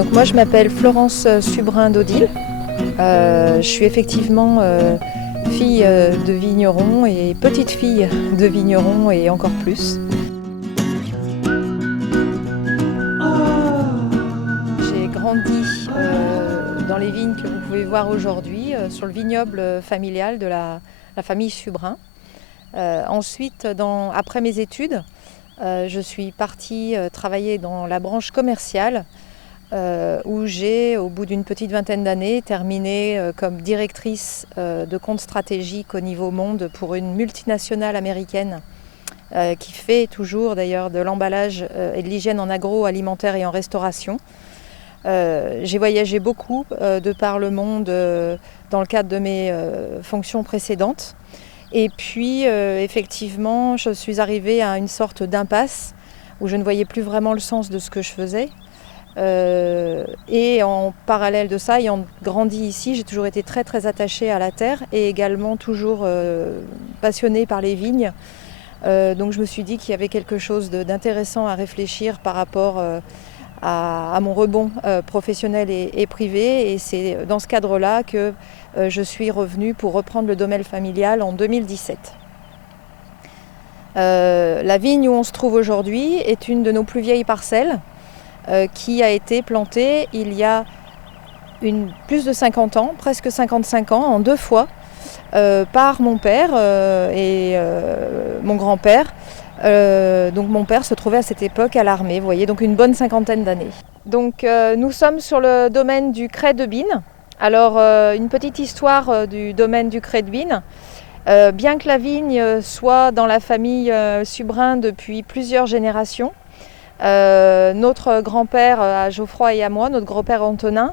Donc moi je m'appelle Florence Subrin-Dodil. Je suis effectivement fille de vigneron et petite fille de vigneron et encore plus. J'ai grandi dans les vignes que vous pouvez voir aujourd'hui, sur le vignoble familial de la famille Subrin. Ensuite, après mes études, je suis partie travailler dans la branche commerciale où j'ai, au bout d'une petite vingtaine d'années, terminé comme directrice de compte stratégique au niveau monde pour une multinationale américaine qui fait toujours d'ailleurs de l'emballage et de l'hygiène en agroalimentaire et en restauration. J'ai voyagé beaucoup de par le monde dans le cadre de mes fonctions précédentes. Et puis effectivement, je suis arrivée à une sorte d'impasse où je ne voyais plus vraiment le sens de ce que je faisais. Et en parallèle de ça, ayant grandi ici, j'ai toujours été très très attachée à la terre et également toujours passionnée par les vignes. Donc je me suis dit qu'il y avait quelque chose d'intéressant à réfléchir par rapport à mon rebond professionnel et privé. Et c'est dans ce cadre-là que je suis revenue pour reprendre le domaine familial en 2017. La vigne où on se trouve aujourd'hui est une de nos plus vieilles parcelles qui a été plantée il y a plus de 50 ans, presque 55 ans, en 2 fois, par mon père et mon grand-père. Donc mon père se trouvait à cette époque à l'armée, vous voyez, donc une bonne 50aine d'années. Donc nous sommes sur le domaine du Crais de Bine. Alors une petite histoire du domaine du Crais de Bine. Bien que la vigne soit dans la famille Subrin depuis plusieurs générations, notre grand-père à Geoffroy et à moi, notre grand-père Antonin,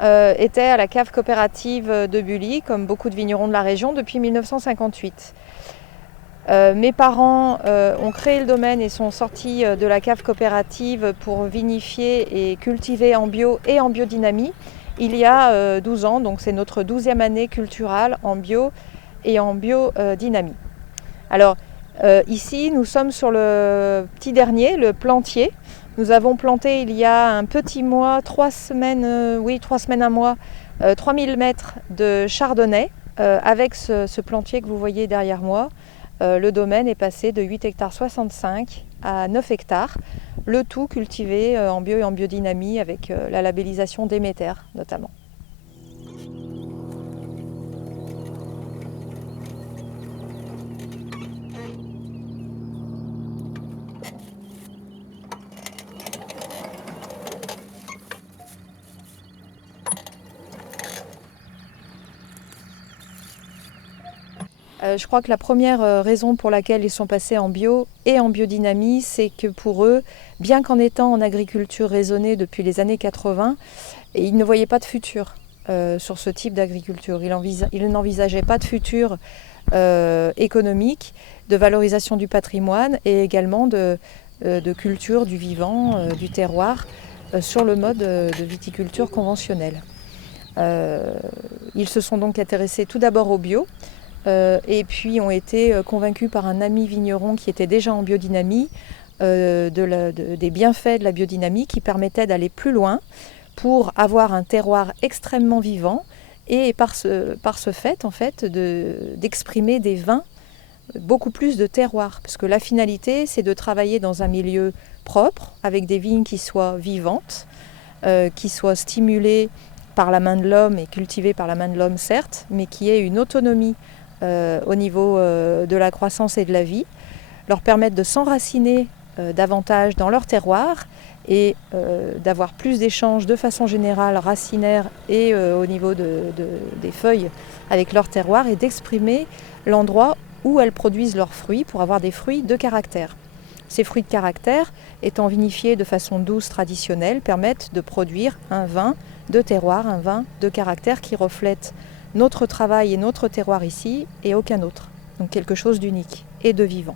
était à la cave coopérative de Bully, comme beaucoup de vignerons de la région, depuis 1958. Mes parents ont créé le domaine et sont sortis de la cave coopérative pour vinifier et cultiver en bio et en biodynamie il y a 12 ans, donc c'est notre 12e année culturale en bio et en biodynamie. Alors ici nous sommes sur le petit dernier, le plantier. Nous avons planté il y a un petit mois, 3 semaines, un mois, 3000 mètres de chardonnay avec ce plantier que vous voyez derrière moi. Le domaine est passé de 8 hectares 65 à 9 hectares, le tout cultivé en bio et en biodynamie avec la labellisation Déméter notamment. Je crois que la première raison pour laquelle ils sont passés en bio et en biodynamie, c'est que pour eux, bien qu'en étant en agriculture raisonnée depuis les années 80, ils ne voyaient pas de futur sur ce type d'agriculture. Ils n'envisageaient pas de futur économique, de valorisation du patrimoine et également de culture du vivant, du terroir, sur le mode de viticulture conventionnelle. Ils se sont donc intéressés tout d'abord au bio, et puis ont été convaincus par un ami vigneron qui était déjà en biodynamie des bienfaits de la biodynamie qui permettaient d'aller plus loin pour avoir un terroir extrêmement vivant et par ce fait, en fait d'exprimer des vins beaucoup plus de terroir. Parce que la finalité, c'est de travailler dans un milieu propre avec des vignes qui soient vivantes, qui soient stimulées par la main de l'homme et cultivées par la main de l'homme certes, mais qui aient une autonomie au niveau de la croissance et de la vie, leur permettre de s'enraciner davantage dans leur terroir et d'avoir plus d'échanges de façon générale racinaire et au niveau des feuilles avec leur terroir et d'exprimer l'endroit où elles produisent leurs fruits pour avoir des fruits de caractère. Ces fruits de caractère, étant vinifiés de façon douce traditionnelle, permettent de produire un vin de terroir, un vin de caractère qui reflète notre travail et notre terroir ici et aucun autre. Donc quelque chose d'unique et de vivant.